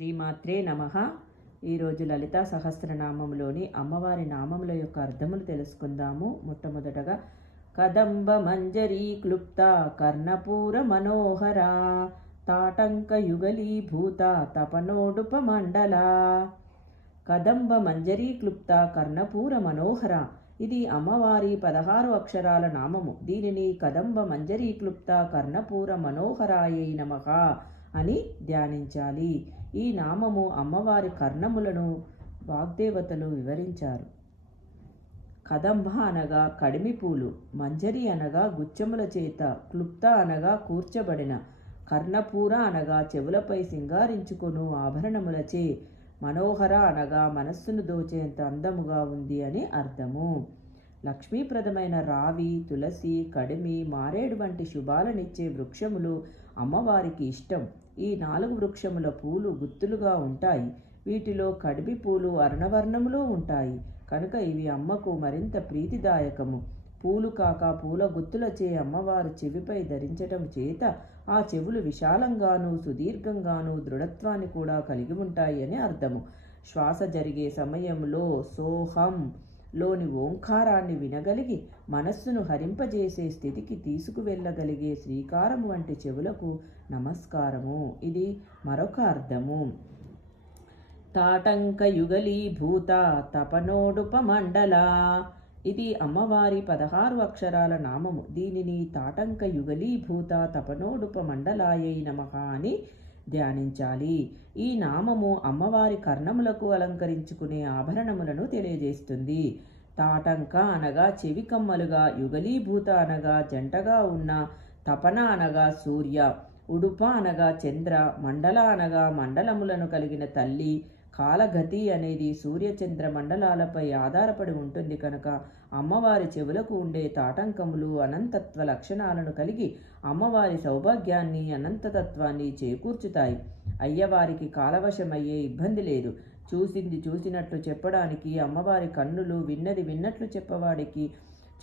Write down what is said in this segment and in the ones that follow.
శ్రీమాత్రే నమ. ఈరోజు లలిత సహస్రనామంలోని అమ్మవారి నామముల యొక్క అర్థములు తెలుసుకుందాము. మొట్టమొదటగా కదంబ మంజరీ క్లుప్త కర్ణపూర మనోహర తాటంక యుగలీభూత తపనోడుప మండల. కదంబ మంజరీ క్లుప్త కర్ణపూర మనోహర ఇది అమ్మవారి పదహారు అక్షరాల నామము. దీనిని కదంబ మంజరీ క్లుప్త కర్ణపూర మనోహరాయై నమః. అని ధ్యానించాలి. ఈ నామము అమ్మవారి కర్ణములను వాగ్దేవతలు వివరించారు. కదంబ అనగా కడిమి పూలు మంజరి అనగా గుచ్చముల చేత క్లుప్త అనగా కూర్చబడిన కర్ణపూర అనగా చెవులపై సింగారించుకొను ఆభరణములచే మనోహర అనగా మనస్సును దోచేంత అందముగా ఉంది అని అర్థము. లక్ష్మీప్రదమైన రావి తులసి కడిమి మారేడు వంటి శుభాలనిచ్చే వృక్షములు అమ్మవారికి ఇష్టం. ఈ నాలుగు వృక్షముల పూలు గుత్తులుగా ఉంటాయి. వీటిలో కడిమి పూలు అర్ణవర్ణములో ఉంటాయి. కనుక ఇవి అమ్మకు మరింత ప్రీతిదాయకము. పూలు కాక పూల గుత్తులచే అమ్మవారు చెవిపై ధరించటం చేత ఆ చెవులు విశాలంగాను సుదీర్ఘంగాను దృఢత్వాన్ని కూడా కలిగి ఉంటాయి అని అర్థము. శ్వాస జరిగే సమయంలో సోహం లోని ఓంకారాన్ని వినగలిగి మనస్సును హరింపజేసే స్థితికి తీసుకువెళ్ళగలిగే శ్రీకారం వంటి చెవులకు నమస్కారము. ఇది మరొక అర్థము. తాటంకయుగలీభూత తపనోడుపమండల. ఇది అమ్మవారి పదహారు అక్షరాల నామము. దీనిని తాటంక యుగలీభూత తపనోడుప మండలాయై నమః అని ధ్యానించాలి. ఈ నామము అమ్మవారి కర్ణములకు అలంకరించుకునే ఆభరణములను తెలియజేస్తుంది. తాటంక అనగా చెవి కమ్మలుగా యుగలీభూత అనగా జంటగా ఉన్న తపన అనగా సూర్య ఉడుప అనగా చంద్ర మండల అనగా మండలములను కలిగిన తల్లి కాలగతి అనేది సూర్యచంద్ర మండలాలపై ఆధారపడి ఉంటుంది కనుక అమ్మవారి చెవులకు ఉండే తాటంకములు అనంతత్వ లక్షణాలను కలిగి అమ్మవారి సౌభాగ్యాన్ని అనంతతత్వాన్ని చేకూర్చుతాయి. అయ్యవారికి కాలవశమయ్యే ఇబ్బంది లేదు. చూసింది చూసినట్లు చెప్పడానికి అమ్మవారి కన్నులు విన్నది విన్నట్లు చెప్పవాడికి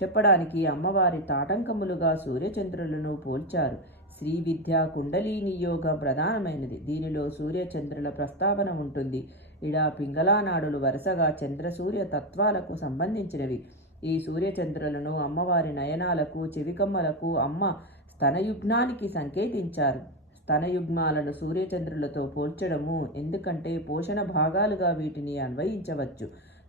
చెప్పడానికి అమ్మవారి తాటంకములుగా సూర్యచంద్రులను పోల్చారు. శ్రీ విద్య కుండలీని యోగ ప్రధానమైనది. దీనిలో సూర్యచంద్రుల ప్రస్తావన ఉంటుంది. ఇడా పింగళానాడులు వరుసగా చంద్ర సూర్య తత్వాలకు సంబంధించినవి. ఈ సూర్యచంద్రులను అమ్మవారి నయనాలకు చెవికమ్మలకు అమ్మ స్తనయుగ్నానికి సంకేతించారు. స్తనయుగ్మాలను సూర్యచంద్రులతో పోల్చడము ఎందుకంటే పోషణ భాగాలుగా వీటిని అన్వయించవచ్చు.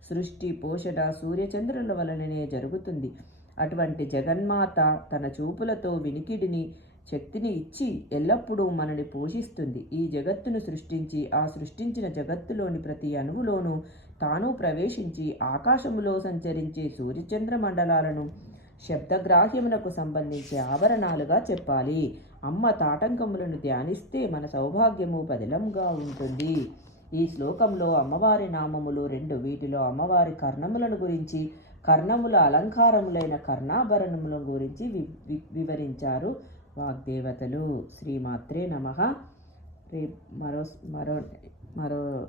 సృష్టి పోషణ సూర్యచంద్రుల వలననే జరుగుతుంది. అటువంటి జగన్మాత తన చూపులతో వినికిడిని శక్తిని ఇచ్చి ఎల్లప్పుడూ మనని పోషిస్తుంది. ఈ జగత్తును సృష్టించి ఆ సృష్టించిన జగత్తులోని ప్రతి అణువులోనూ తాను ప్రవేశించి ఆకాశములో సంచరించే సూర్యచంద్ర మండలాలను శబ్దగ్రాహ్యమునకు సంబంధించే ఆభరణాలుగా చెప్పాలి. అమ్మ తాటంకములను ధ్యానిస్తే మన సౌభాగ్యము పదిలంగా ఉంటుంది. ఈ శ్లోకంలో అమ్మవారి నామములు రెండు వీటిలో అమ్మవారి కర్ణములను గురించి కర్ణముల అలంకారములైన కర్ణాభరణముల గురించి వి వి- వివరించారు. వాగ్దేవతలు శ్రీమాత్రే నమ. రేపు మరో మరో మరో